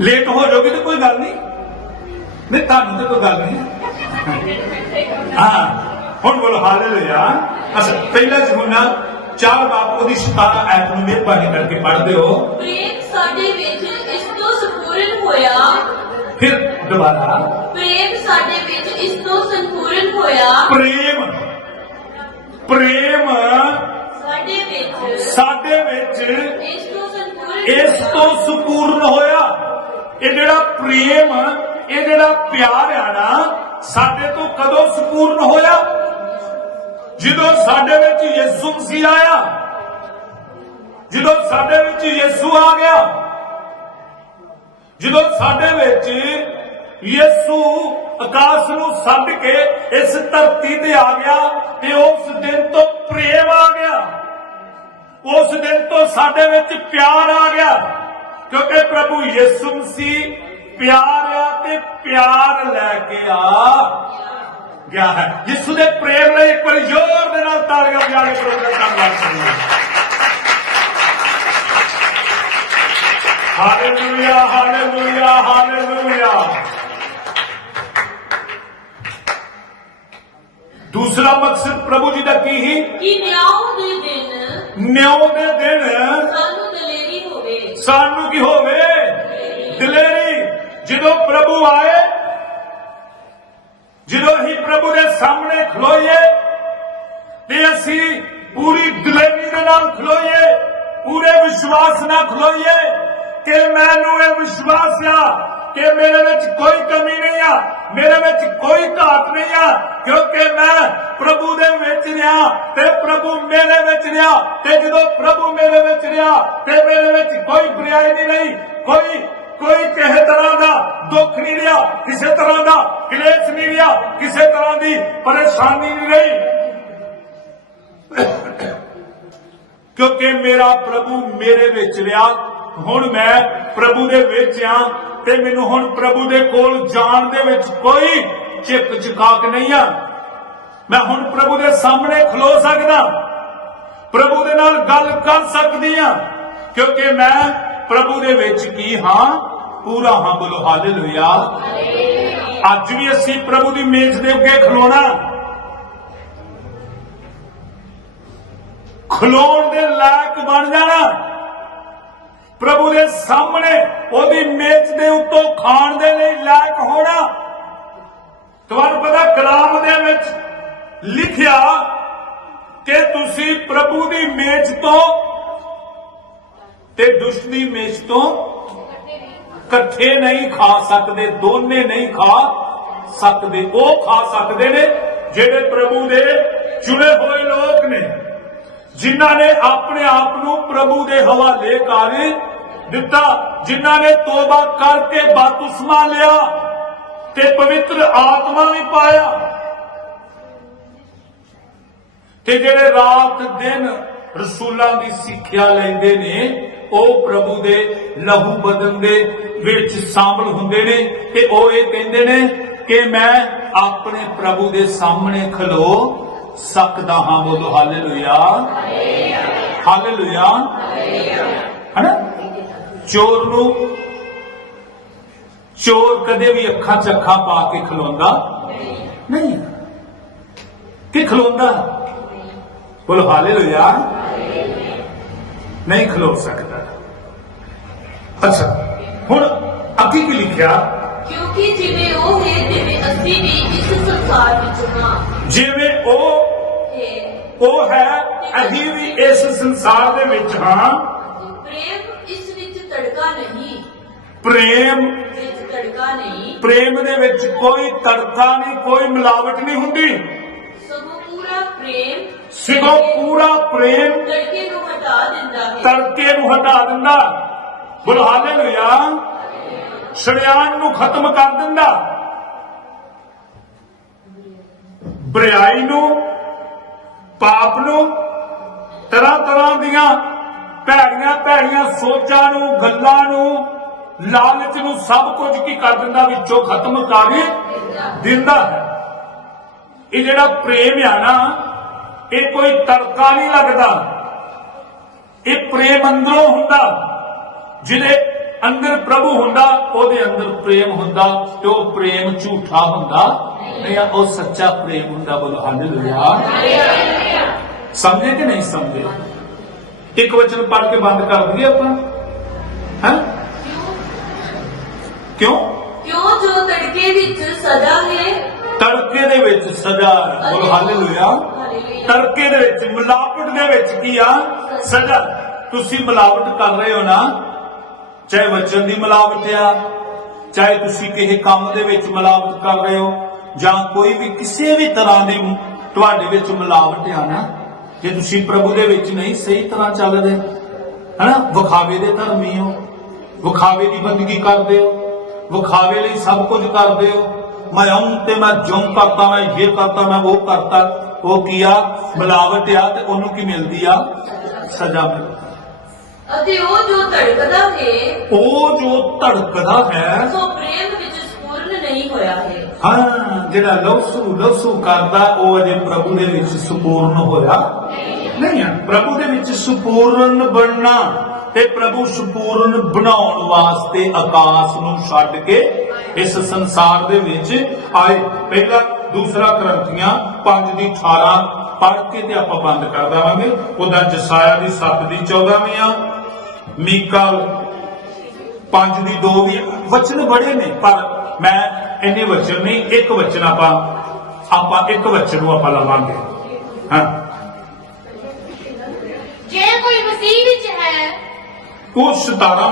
Late ਹੋ ਜਾਓਗੇ ਤਾਂ ਕੋਈ ਗੱਲ ਨਹੀਂ। ਨਹੀਂ ਤੁਹਾਨੂੰ ਤਾਂ ਕੋਈ ਗੱਲ ਨਹੀਂ। ਹਾਂ ਹੁਣ ਬੋਲੋ ਹਾਲੇਲੂਇਆ। ਅਸਾਂ ਪਹਿਲਾ ਜਮਨਾ ਚਾਰ ਬਾਪ ਉਹਦੀ 17 ਐਤ ਨੂੰ ਮਿਹਰਬਾਨੀ ਕਰਕੇ ਪੜ੍ਹਦੇ ਹੋ। ਪ੍ਰੇਮ ਸਾਡੇ ਵਿੱਚ ਇਸ ਤੋਂ ਸੰਪੂਰਨ ਹੋਇਆ। ਫਿਰ ਦੁਬਾਰਾ। ਪ੍ਰੇਮ ਸਾਡੇ ਵਿੱਚ ਇਸ ਤੋਂ ਸੰਪੂਰਨ ਹੋਇਆ। ਪ੍ਰੇਮ ਪ੍ਰੇਮ ਸਾਡੇ ਵਿੱਚ ਸਾਡੇ ਵਿੱਚ ਇਸ ਇਸ ਤੋਂ ਸੰਪੂਰਨ ਹੋਇਆ। ਇਹ ਜਿਹੜਾ ਪ੍ਰੇਮ, ਇਹ ਜਿਹੜਾ ਪਿਆਰ ਆ ਨਾ, ਸਾਡੇ ਤੋਂ ਕਦੋਂ ਸੰਪੂਰਨ ਹੋਇਆ? ਜਦੋਂ ਸਾਡੇ ਵਿੱਚ ਯਿਸੂ ਮਸੀਹ ਆਇਆ। ਜਦੋਂ ਸਾਡੇ ਵਿੱਚ ਯਿਸੂ ਆ ਗਿਆ। ਜਦੋਂ ਸਾਡੇ ਵਿੱਚ ਯਿਸੂ ਆਕਾਸ਼ ਨੂੰ ਛੱਡ ਕੇ ਇਸ ਧਰਤੀ ਤੇ ਆ ਗਿਆ ਤੇ ਉਸ ਦਿਨ ਤੋਂ ਪ੍ਰੇਮ ਆ ਗਿਆ। ਉਸ ਦਿਨ ਤੋਂ ਸਾਡੇ ਵਿੱਚ ਪਿਆਰ ਆ ਗਿਆ। ਕਿਉਂਕਿ ਪ੍ਰਭੂ ਯਿਸੂ ਮਸੀਹ ਪਿਆਰ ਆ ਤੇ ਪਿਆਰ ਲੈ ਕੇ ਆ ਗਿਆ ਹੈ। ਯਿਸੂ ਦੇ ਪ੍ਰੇਮ ਲਈ ਇੱਕ ਵਾਰੀ ਜ਼ੋਰ ਦੇ ਨਾਲ ਤਾੜੀਆਂ ਵਜਾ ਕੇ ਪ੍ਰਭੂ ਦਾ ਧੰਨਵਾਦ ਕਰੀਏ। Hallelujah hallelujah hallelujah. ਦੂਸਰਾ ਮਕਸਦ ਪ੍ਰਭੂ ਜੀ ਦਾ ਕੀ ਹੀ ਕਿ ਨਿਆਉ ਨਿਉ ਦੇ ਦਿਨ ਸਾਨੂੰ ਦਲੇਰੀ ਹੋਵੇ। ਸਾਨੂੰ ਕੀ ਹੋਵੇ? ਦਲੇਰੀ। ਜਦੋਂ ਪ੍ਰਭੂ ਆਏ ਜਦੋਂ ਹੀ ਪ੍ਰਭੂ ਦੇ ਸਾਹਮਣੇ ਖਲੋਈਏ ਤੇ ਅਸੀਂ ਪੂਰੀ ਦਲੇਰੀ ਦੇ ਨਾਲ ਖਲੋਈਏ ਪੂਰੇ ਵਿਸ਼ਵਾਸ ਨਾਲ ਖਲੋਈਏ ਕਿ ਮੈਨੂੰ ਇਹ ਵਿਸ਼ਵਾਸ ਕਿ ਮੇਰੇ ਵਿੱਚ ਕੋਈ ਕਮੀ ਨਹੀਂ ਆ, ਮੇਰੇ ਵਿੱਚ ਕੋਈ ਘਾਟ ਨਹੀਂ ਆ, ਕਿਉਂਕਿ ਮੈਂ ਪ੍ਰਭੂ ਦੇ ਵਿੱਚ ਰਿਹਾ ਤੇ ਪ੍ਰਭੂ ਮੇਰੇ ਵਿੱਚ ਰਿਹਾ ਤੇ ਜਦੋਂ ਪ੍ਰਭੂ ਮੇਰੇ ਵਿੱਚ ਰਿਹਾ ਤੇ ਮੇਰੇ ਵਿੱਚ ਕੋਈ ਬੁਰਾਈ ਨਹੀਂ ਰਹੀ, ਕੋਈ ਕੋਈ ਕਿਸੇ ਤਰ੍ਹਾਂ ਦਾ ਦੁੱਖ ਨਹੀਂ ਰਿਹਾ, ਕਿਸੇ ਤਰ੍ਹਾਂ ਦਾ ਕਲੇਸ਼ ਨਹੀਂ ਰਿਹਾ, ਕਿਸੇ ਤਰ੍ਹਾਂ ਦੀ ਪਰੇਸ਼ਾਨੀ ਨਹੀਂ ਰਹੀ। ਕਿਉਂਕਿ ਮੇਰਾ ਪ੍ਰਭੂ ਮੇਰੇ ਵਿੱਚ ਰਿਹਾ, ਹੁਣ ਮੈਂ ਪ੍ਰਭੂ ਦੇ ਵਿੱਚ ਆ ਤੇ ਮੈਨੂੰ ਹੁਣ ਪ੍ਰਭੂ ਦੇ ਕੋਲ ਜਾਣ ਦੇ ਵਿੱਚ ਕੋਈ ਚਿਪ ਚਿਕਾਕ ਨਹੀਂ ਆ। ਮੈਂ ਹੁਣ ਪ੍ਰਭੂ ਦੇ ਸਾਹਮਣੇ ਖਲੋ ਸਕਦਾ। ਪ੍ਰਭੂ ਦੇ ਨਾਲ ਗੱਲ ਕਰ ਸਕਦੀ ਆ। ਕਿਉਂਕਿ ਮੈਂ ਪ੍ਰਭੂ ਦੇ ਵਿੱਚ ਕੀ ਹਾਂ? ਪੂਰਾ ਹਾਂ ਬੋਲੋ, ਹਾਲੇਲੂਇਆ। ਅੱਜ ਵੀ ਅਸੀਂ ਪ੍ਰਭੂ ਦੀ ਮੇਜ਼ ਦੇ ਅੱਗੇ ਖਲੋਣਾ। ਖਲੋਣ ਦੇ ਲਾਇਕ ਬਣ ਜਾਣਾ। ਪ੍ਰਭੂ ਦੇ ਸਾਹਮਣੇ ਉਹਦੀ ਮੇਜ਼ ਦੇ ਉੱਤੋਂ ਖਾਣ ਦੇ ਲਈ ਲਾਇਕ ਹੋਣਾ। ਤੁਹਾਨੂੰ ਪਤਾ ਕਲਾਮ ਦੇ ਵਿੱਚ ਲਿਖਿਆ ਕਿ ਤੁਸੀਂ ਪ੍ਰਭੂ ਦੀ ਮੇਜ਼ ਤੋਂ ਤੇ ਦੁਸ਼ਟ ਦੀ ਮੇਜ਼ ਤੋਂ ਇਕੱਠੇ ਨਹੀਂ ਖਾ ਸਕਦੇ, ਦੋਨੇ ਨਹੀਂ ਖਾ ਸਕਦੇ। ਉਹ ਖਾ ਸਕਦੇ ਨੇ ਜਿਹੜੇ ਪ੍ਰਭੂ ਦੇ ਚੁਣੇ ਹੋਏ ਲੋਕ ਨੇ, ਜਿਨ੍ਹਾਂ ਨੇ ਆਪਣੇ ਆਪ ਨੂੰ ਪ੍ਰਭੂ ਦੇ ਹਵਾਲੇ ਕਰ ਦਿੱਤਾ ਜਿਨ੍ਹਾਂ ਨੇ ਤੋਬਾ ਕਰਕੇ ਬਪਤਿਸਮਾ ਲਿਆ ਤੇ ਪਵਿੱਤਰ ਆਤਮਾ ਵੀ ਪਾਇਆ। ਤੇ ਜਿਹੜੇ ਰਾਤ ਦਿਨ ਰਸੂਲਾਂ ਦੀ ਸਿੱਖਿਆ ਲੈਂਦੇ ਨੇ ਉਹ ਪ੍ਰਭੂ ਦੇ ਲਹੂ ਬਦਨ ਦੇ ਵਿੱਚ ਸ਼ਾਮਲ ਹੁੰਦੇ ਨੇ ਤੇ ਉਹ ਇਹ ਕਹਿੰਦੇ ਨੇ ਕਿ ਮੈਂ ਆਪਣੇ ਪ੍ਰਭੂ ਦੇ ਸਾਹਮਣੇ ਖਲੋ ਸਕਦਾ ਹਾਂ ਬੋਲੋ ਹਾਲੇਲੂਇਆ। ਹਾਲੇਲੂਇਆ। ਹਨਾ? ਚੋਰ ਨੂੰ ਚੋਰ ਕਦੇ ਵੀ ਅੱਖਾਂ ਚ ਅੱਖਾਂ ਪਾ ਕੇ ਖਲੋਂਦਾ ਨਹੀਂ। ਕਿ ਖਲੋਂਦਾ? ਬੋਲੋ ਹਾਲੇਲੂਇਆ। ਨਹੀਂ ਖਲੋ ਸਕਦਾ। ਅੱਛਾ ਹੁਣ ਅੱਗੇ ਕੀ ਲਿਖਿਆ? ਕਿਉਂਕਿ ਜਿਵੇਂ ਉਹ ਹੈ ਤਿਵੇਂ ਅਸੀਂ ਵੀ ਇਸ ਸੰਸਾਰ ਵਿੱਚ ਹਾਂ। ਜਿਵੇਂ ਉਹ ਉਹ ਹੈ ਅਸੀਂ ਵੀ ਇਸ ਸੰਸਾਰ ਦੇ ਵਿੱਚ ਹਾਂ ਪ੍ਰੇਮ ਇਸ ਵਿੱਚ ਤੜਕਾ ਨਹੀਂ ਪ੍ਰੇਮ। ਤੜਕਾ ਨਹੀਂ। ਪ੍ਰੇਮ ਦੇ ਵਿੱਚ ਕੋਈ ਤੜਕਾ ਨਹੀਂ ਕੋਈ ਮਿਲਾਵਟ ਨਹੀਂ ਹੁੰਦੀ। ਸਗੋਂ ਪੂਰਾ ਪ੍ਰੇਮ ਸਿਗੋ ਪੂਰਾ ਪ੍ਰੇਮ ਤੜਕੇ ਨੂੰ ਹਟਾ ਦਿੰਦਾ ਹੈ। ਤੜਕੇ ਨੂੰ ਹਟਾ ਦਿੰਦਾ। ਬੋਲ ਹਾਲੇਲੂਇਆ ਸ਼ਰਿਆਨ ਨੂੰ ਖਤਮ ਕਰ ਦਿੰਦਾ। ਬੁਰਾਈ ਨੂੰ ਪਾਪ ਨੂੰ ਤਰ੍ਹਾਂ ਤਰ੍ਹਾਂ ਦੀਆਂ ਭੈੜੀਆਂ ਭੈੜੀਆਂ ਸੋਚਾਂ ਨੂੰ ਗੱਲਾਂ ਨੂੰ ਲਾਲਚ ਨੂੰ ਸਭ ਕੁਝ ਕੀ ਕਰ ਦਿੰਦਾ, ਵਿੱਚੋਂ ਖਤਮ ਕਰ ਦਿੰਦਾ ਹੈ। ਇਹ ਜਿਹੜਾ ਪ੍ਰੇਮ ਆ ਨਾ, ਇਹ ਕੋਈ ਤੜਕਾ ਨਹੀਂ ਲੱਗਦਾ। ਇਹ ਪ੍ਰੇਮ ਅੰਦਰੋਂ ਹੁੰਦਾ, ਜਿਹਦੇ ਅੰਦਰ ਪ੍ਰਭੂ ਹੁੰਦਾ, ਉਹਦੇ ਅੰਦਰ ਪ੍ਰੇਮ ਹੁੰਦਾ ਤੇ ਉਹ ਪ੍ਰੇਮ ਝੂਠਾ ਹੁੰਦਾ। ਨਹੀਂ ਉਹ ਸੱਚਾ ਪ੍ਰੇਮ ਹੁੰਦਾ, ਬੋਲੋ ਹਾਲੇਲੂਇਆ ਸਮਝੇ ਕਿ ਨਹੀਂ ਸਮਝੇ? ਇੱਕ ਵਚਨ ਪੜ੍ਹ ਕੇ ਬੰਦ ਕਰ ਦਈਏ ਆਪਾਂ। ਹਾਂ? ਕਿਉਂ? ਕਿਉਂ ਜੋ ਤੜਕੇ ਵਿੱਚ ਸਦਾ ਹੈ ਤੜਕੇ ਦੇ ਵਿੱਚ ਸਜ਼ਾ ਹੈ। ਬੋਲੋ ਹਾਲੇਲੂਇਆ। ਤੜਕੇ ਦੇ ਵਿੱਚ ਮਿਲਾਵਟ ਦੇ ਵਿੱਚ ਕੀ ਆ? ਸਜ਼ਾ। ਤੁਸੀਂ ਮਿਲਾਵਟ ਕਰ ਰਹੇ ਹੋ ਨਾ? ਚਾਹੇ ਵਚਨ ਦੀ ਮਿਲਾਵਟ ਆ ਚਾਹੇ ਤੁਸੀਂ ਕਿਸੇ ਕੰਮ ਦੇ ਵਿੱਚ ਮਿਲਾਵਟ ਕਰ ਰਹੇ ਹੋ ਜਾਂ ਕੋਈ ਵੀ ਕਿਸੇ ਵੀ ਤਰ੍ਹਾਂ ਦੀ ਤੁਹਾਡੇ ਵਿੱਚ ਮਿਲਾਵਟ ਆ ਨਾ ਜੇ ਤੁਸੀਂ ਪ੍ਰਭੂ ਦੇ ਵਿੱਚ ਨਹੀਂ ਸਹੀ ਤਰ੍ਹਾਂ ਚੱਲ ਰਹੇ ਹਨਾ? ਵਿਖਾਵੇ ਦੇ ਧਰਮੀ ਹੋ। ਵਿਖਾਵੇ ਦੀ ਬੰਦਗੀ ਕਰਦੇ ਹੋ। ਵਿਖਾਵੇ ਲਈ ਸਭ ਕੁਝ ਕਰਦੇ ਹੋ। ਮੈਂ ਹੂੰ ਤੇ ਮੈਂ ਜੋ ਕਰਤਾ ਮੈਂ ਇਹ ਕਰਤਾ ਮੈਂ ਉਹ ਕਰਤਾ ਉਹ ਕੀਆ ਮਿਲਾਵਟ ਆ ਤੇ ਉਹਨੂੰ ਕੀ ਮਿਲਦੀ ਆ? ਸਜ਼ਾ ਮਿਲਦੀ। ਅਤੇ ਉਹ ਜੋ ਤੜਕਦਾ ਹੈ ਉਹ ਜੋ ਧੜਕਦਾ ਹੈ ਸੋ ਪ੍ਰੇਮ ਵਿੱਚ ਸਪੂਰਨ ਨਹੀਂ ਹੋਇਆ ਹੈ। ਹਾਂ ਜਿਹੜਾ ਲਵਸੂ ਲਵਸੂ ਕਰਦਾ ਉਹ ਅਜੇ ਪ੍ਰਭੂ ਦੇ ਵਿੱਚ ਸੰਪੂਰਨ ਹੋਇਆ ਨਹੀਂ। ਹੈ ਪ੍ਰਭੂ ਦੇ ਵਿੱਚ ਸੰਪੂਰਨ ਬਣਨਾ। ਤੇ ਪ੍ਰਭੂ ਸੰਪੂਰਨ ਬਣਾਉਣ ਵਾਸਤੇ ਆਕਾਸ਼ ਨੂੰ ਛੱਡ ਕੇ ਇਸ ਸੰਸਾਰ ਦੇ ਵਿੱਚ ਆਏ। ਪਹਿਲਾ, ਦੂਸਰਾ ਗ੍ਰੰਥੀਆਂ 5 ਦੀ 18 ਪੜ੍ਹ ਕੇ ਤੇ ਆਪਾਂ ਬੰਦ ਕਰ ਦੇਵਾਂਗੇ। ਉਹਦਾ ਜਸਾਇਆ ਦੀ 7 ਦੀ 14ਵੀਂ ਆ, ਮੀਕਲ ਪੰਜ ਦੀ ਦੋ ਵੀ ਵਚਨ ਬੜੇ ਨੇ, ਪਰ ਮੈਂ ਇੰਨੇ ਵਚਨ ਨਹੀਂ, ਇੱਕ ਵਚਨ ਆਪਾਂ ਆਪਾਂ ਇੱਕ ਵਚਨ ਨੂੰ ਆਪਾਂ ਲਵਾਂਗੇ। ਹਾਂ। ਜੇ ਕੋਈ ਮਸੀਹ ਵਿੱਚ ਹੈ ਉਹ 17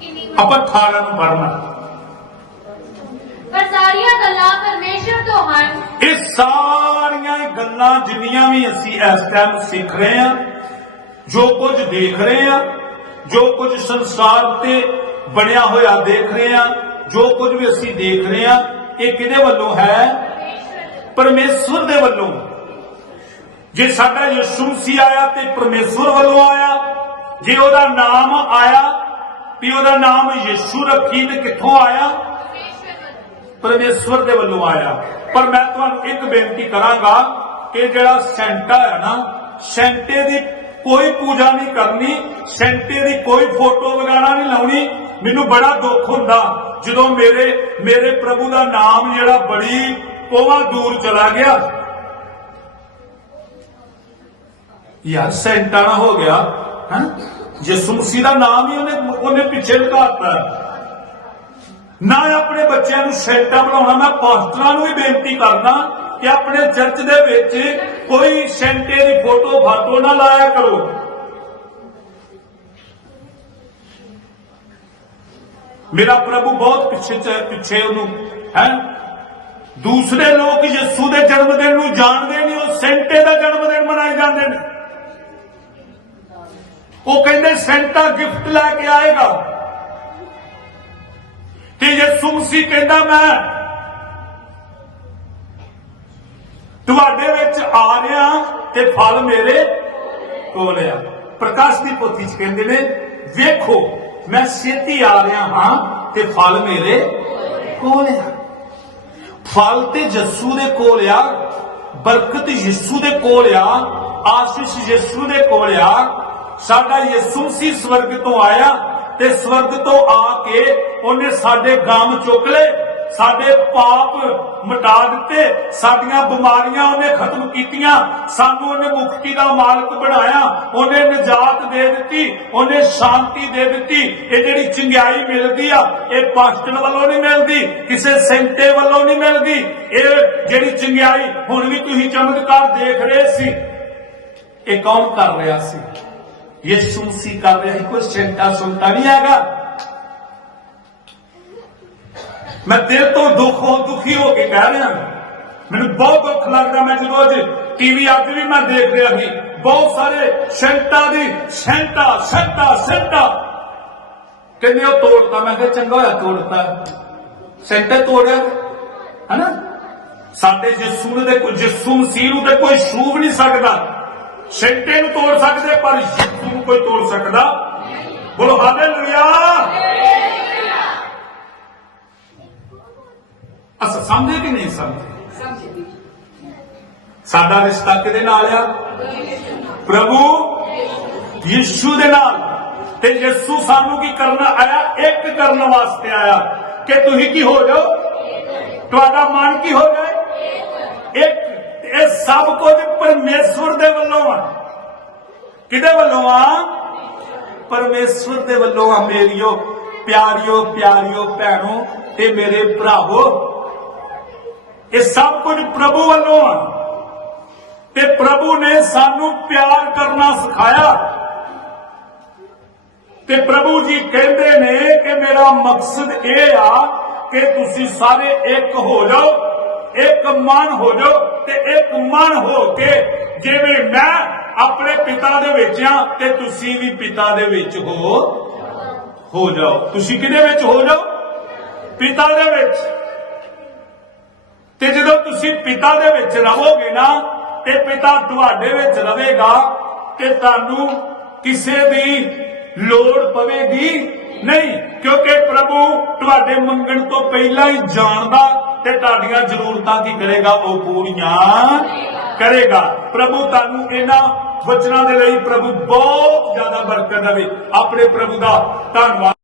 ਕਿੰਨੀ ਆਪਾਂ 18 ਨੂੰ ਪੜਨਾ ਪਰ ਸਾਰੀਆਂ ਗੱਲਾਂ ਪਰਮੇਸ਼ਰ ਤੋਂ ਹਨ। ਇਹ ਸਾਰੀਆਂ ਗੱਲਾਂ ਜਿੰਨੀਆਂ ਵੀ ਅਸੀਂ ਇਸ ਟਾਈਮ ਸਿੱਖ ਰਹੇ ਹਾਂ ਜੋ ਕੁਝ ਦੇਖ ਰਹੇ ਹਾਂ ਜੋ ਕੁਝ ਸੰਸਾਰ ਤੇ ਬਣਿਆ ਹੋਇਆ ਦੇਖ ਰਹੇ ਹਾਂ ਜੋ ਕੁਝ ਵੀ ਅਸੀਂ ਦੇਖ ਰਹੇ ਹਾਂ ਇਹ ਕਿਹਦੇ ਵੱਲੋਂ ਹੈ? ਪਰਮੇਸ਼ਵਰ ਦੇ ਵੱਲੋਂ। ਜੇ ਸਾਡਾ ਯਿਸੂ ਮਸੀਹ ਆਇਆ ਤੇ ਪਰਮੇਸ਼ਵਰ ਵੱਲੋਂ ਆਇਆ ਜੇ ਉਹਦਾ ਨਾਮ ਆਇਆ, ਵੀ ਉਹਦਾ ਨਾਮ ਯਿਸੂ ਰੱਖੀ ਤੇ ਕਿੱਥੋਂ ਆਇਆ? ਪਰਮੇਸ਼ਵਰ ਦੇ ਵੱਲੋਂ ਆਇਆ। ਪਰ ਮੈਂ ਤੁਹਾਨੂੰ ਇੱਕ ਬੇਨਤੀ ਕਰਾਂਗਾ ਕਿ ਜਿਹੜਾ ਸੈਂਟਾ ਹੈ ਨਾ, ਸੈਂਟੇ ਦੀ ਕੋਈ ਪੂਜਾ ਨਹੀਂ ਕਰਨੀ, ਸੈਂਟੇ ਦੀ ਕੋਈ ਫੋਟੋ ਵਗੈਰਾ ਨਹੀਂ ਲਾਉਣੀ। ਮੈਨੂੰ ਬੜਾ ਦੁੱਖ ਹੁੰਦਾ ਜਦੋਂ ਮੇਰੇ ਮੇਰੇ ਪ੍ਰਭੂ ਦਾ ਨਾਮ ਜਿਹੜਾ ਬੜੀ ਕੋਵਾ ਦੂਰ ਚਲਾ ਗਿਆ। ਯਾਰ, ਸੈਂਟਾ ਨਾ ਹੋ ਗਿਆ। ਹੈ? ਯਿਸੂ ਦਾ ਨਾਮ ਹੀ ਉਹਨੇ ਉਹਨੇ ਪਿੱਛੇ ਲਗਾਤਾ ਨਾ ਆਪਣੇ ਬੱਚਿਆਂ ਨੂੰ ਸੈਂਟਾ ਬਣਾਉਣਾ, ਮੈਂ ਪਾਸਟਰਾਂ ਨੂੰ ਵੀ ਬੇਨਤੀ ਕਰਦਾ ਕਿ ਆਪਣੇ ਚਰਚ ਦੇ ਵਿੱਚ ਕੋਈ ਸੈਂਟੇ ਦੀ ਫੋਟੋ, ਫਾਟੋ ਨਾ ਲਾਇਆ ਕਰੋ। ਮੇਰਾ ਪ੍ਰਭੂ ਬਹੁਤ ਪਿੱਛੇ ਪਿੱਛੇ ਉਹਨੂੰ, ਹੈ? ਦੂਸਰੇ ਲੋਕ ਯਿਸੂ ਦੇ ਜਨਮ ਦਿਨ ਨੂੰ ਜਾਣਦੇ ਨਹੀਂ, ਉਹ ਸੈਂਟੇ ਦਾ ਜਨਮ ਦਿਨ ਮਨਾਏ ਜਾਂਦੇ ਨੇ। ਉਹ ਕਹਿੰਦੇ ਸੈਂਟਾ ਗਿਫਟ ਲੈ ਕੇ ਆਏਗਾ। ਤੇ ਯਿਸੂ ਮਸੀਹ ਕਹਿੰਦਾ ਮੈਂ ਤੁਹਾਡੇ ਵਿੱਚ ਆ ਰਿਹਾ ਤੇ ਫਲ ਮੇਰੇ ਕੋਲ ਆ। ਪ੍ਰਕਾਸ਼ ਦੀ ਪੋਥੀ ਚ ਕਹਿੰਦੇ ਨੇ, ਵੇਖੋ, ਮੈਂ ਛੇਤੀ ਆ ਰਿਹਾ ਹਾਂ ਤੇ ਫਲ ਮੇਰੇ ਕੋਲ ਆ। ਫਲ ਤੇ ਯਿਸੂ ਦੇ ਕੋਲ ਆ, ਬਰਕਤ ਯਿਸੂ ਦੇ ਕੋਲ ਆ, ਆਸ਼ੀਸ਼ ਯਿਸੂ ਦੇ ਕੋਲ ਆ ਸਾਡਾ ਯਿਸੂ ਸੀ ਸਵਰਗ ਤੋਂ ਆਇਆ ਤੇ ਸਵਰਗ ਤੋਂ ਆ ਕੇ ਉਹਨੇ ਸਾਡੇ ਗਮ ਚੁੱਕ ਲਏ, ਸਾਡੇ ਪਾਪ ਮਿਟਾ ਦਿੱਤੇ, ਸਾਡੀਆਂ ਬਿਮਾਰੀਆਂ ਉਹਨੇ ਖਤਮ ਕੀਤੀਆਂ, ਸਾਨੂੰ ਉਹਨੇ ਮੁਕਤੀ ਦਾ ਮਾਲਕ ਬਣਾਇਆ, ਉਹਨੇ ਨਜਾਤ ਦੇ ਦਿੱਤੀ, ਉਹਨੇ ਸ਼ਾਂਤੀ ਦੇ ਦਿੱਤੀ, ਇਹ ਜਿਹੜੀ ਚੰਗਿਆਈ ਮਿਲਦੀ ਆ, ਇਹ ਪਾਸਟਰ ਵੱਲੋਂ ਨਹੀਂ ਮਿਲਦੀ, ਕਿਸੇ ਸੈਂਟੇ ਵੱਲੋਂ ਨਹੀਂ ਮਿਲਦੀ, ਇਹ ਜਿਹੜੀ ਚੰਗਿਆਈ ਹੁਣ ਵੀ ਤੁਸੀਂ ਚਮਤਕਾਰ ਦੇਖ ਰਹੇ ਸੀ, ਇਹ ਕੌਣ ਕਰ ਰਿਹਾ ਸੀ? ਯਿਸੂ ਮਸੀਹ ਕਰ ਰਿਹਾ ਸੀ ਕੋਈ ਸੈਂਟਾ ਸੁਲਤਾ ਹੈਗਾ ਮੈਂ ਦਿਲ ਤੋਂ ਦੁੱਖ ਦੁਖੀ ਹੋ ਕੇ ਕਹਿ ਰਿਹਾ ਮੈਨੂੰ ਬਹੁਤ ਦੁੱਖ ਲੱਗਦਾ ਮੈਂ ਜਦੋਂ ਅੱਜ ਟੀਵੀ ਅੱਜ ਵੀ ਮੈਂ ਦੇਖ ਰਿਹਾ ਸੀ ਬਹੁਤ ਸਾਰੇ ਸੈਂਟਾ ਦੀ ਸੈਂਟਾ ਸੈਂਟਾ ਸੈਂਟਾ ਕਹਿੰਦੇ ਉਹ ਤੋੜਤਾ ਮੈਂ ਕਿਹਾ ਚੰਗਾ ਹੋਇਆ ਤੋੜਤਾ ਸੈਂਟਾ ਤੋੜਿਆ ਹਨਾ ਸਾਡੇ ਜਿਸੂ ਨੂੰ ਕੋਈ ਯਿਸੂ ਮਸੀਹ ਨੂੰ ਤੇ ਕੋਈ ਛੂਹ ਵੀ ਨਹੀਂ ਸਕਦਾ ਸੈਂਟੇ ਨੂੰ ਤੋੜ ਸਕਦੇ ਪਰ ਯਿਸੂ ਨੂੰ ਕੋਈ ਤੋੜ ਸਕਦਾ ਬੋਲੋ ਹਾਲੇਲੂਇਆ। ਅਸਾਂ ਸਮਝੇ ਕਿ ਨਹੀਂ ਸਮਝੇ? ਸਾਡਾ ਰਿਸ਼ਤਾ ਕਿਹਦੇ ਨਾਲ ਆ? ਪ੍ਰਭੂ ਯਿਸੂ ਦੇ ਨਾਲ। ਤੇ ਯਿਸੂ ਸਾਨੂੰ ਕੀ ਕਰਨ ਆਇਆ? ਇੱਕ ਕਰਨ ਵਾਸਤੇ ਆਇਆ। ਕਿ ਤੁਸੀਂ ਕੀ ਹੋ ਜਾਓ? ਤੁਹਾਡਾ ਮਨ ਕੀ ਹੋ ਜਾਏ? ਇੱਕ ਇਹ ਸਭ ਕੁਝ ਪਰਮੇਸ਼ਵਰ ਦੇ ਵੱਲੋਂ ਆ। ਕਿਹਦੇ ਵੱਲੋਂ ਆ? ਪਰਮੇਸ਼ਵਰ ਦੇ ਵੱਲੋਂ ਆ ਮੇਰੀਓ, ਪਿਆਰਿਓ ਪਿਆਰਿਓ ਭੈਣੋ ਤੇ ਮੇਰੇ ਭਰਾਵੋ। ਇਹ ਸਭ ਕੁਝ ਪ੍ਰਭੂ ਵੱਲੋਂ ਆ। ਤੇ ਪ੍ਰਭੂ ਨੇ ਸਾਨੂੰ ਪਿਆਰ ਕਰਨਾ ਸਿਖਾਇਆ। ਤੇ ਪ੍ਰਭੂ ਜੀ ਕਹਿੰਦੇ ਨੇ ਕਿ ਮੇਰਾ ਮਕਸਦ ਇਹ ਆ ਕਿ ਤੁਸੀਂ ਸਾਰੇ ਇੱਕ ਹੋ ਜਾਓ, ਇੱਕ ਮਨ ਹੋ ਜਾਓ। ਤੇ ਇੱਕ ਮਨ ਹੋ ਕੇ ਜਿਵੇਂ ਮੈਂ ਆਪਣੇ ਪਿਤਾ ਦੇ ਵਿੱਚ ਆ ਤੇ ਤੁਸੀਂ ਵੀ ਪਿਤਾ ਦੇ ਵਿੱਚ ਹੋ। ਹੋ ਜਾਓ। ਤੁਸੀਂ ਕਿਹਦੇ ਵਿੱਚ ਹੋ ਜਾਓ? ਪਿਤਾ ਦੇ ਵਿੱਚ। ਤੇ ਜਦੋਂ ਤੁਸੀਂ ਪਿਤਾ ਦੇ ਵਿੱਚ ਰਹੋਗੇ ਨਾ, ਤੇ ਪਿਤਾ ਤੁਹਾਡੇ ਵਿੱਚ ਰਹੇਗਾ ਤੇ ਤੁਹਾਨੂੰ ਕਿਸੇ ਦੀ ਲੋੜ ਪਵੇਗੀ? ਨਹੀਂ, ਕਿਉਂਕਿ ਪ੍ਰਭੂ ਤੁਹਾਡੇ ਮੰਗਣ ਤੋਂ ਪਹਿਲਾਂ ਹੀ ਜਾਣਦਾ ਤੇ ਤੁਹਾਡੀਆਂ ਜ਼ਰੂਰਤਾਂ ਕੀ ਕਰੇਗਾ? ਉਹ ਪੂਰੀਆਂ ਕਰੇਗਾ। ਪ੍ਰਭੂ ਤੁਹਾਨੂੰ ਇਹਨਾਂ ਵਚਨਾਂ ਦੇ ਲਈ ਪ੍ਰਭੂ ਬਹੁਤ ਜ਼ਿਆਦਾ ਬਰਕਤ ਦੇਵੇ। ਆਪਣੇ ਪ੍ਰਭੂ ਦਾ ਧੰਨਵਾਦ।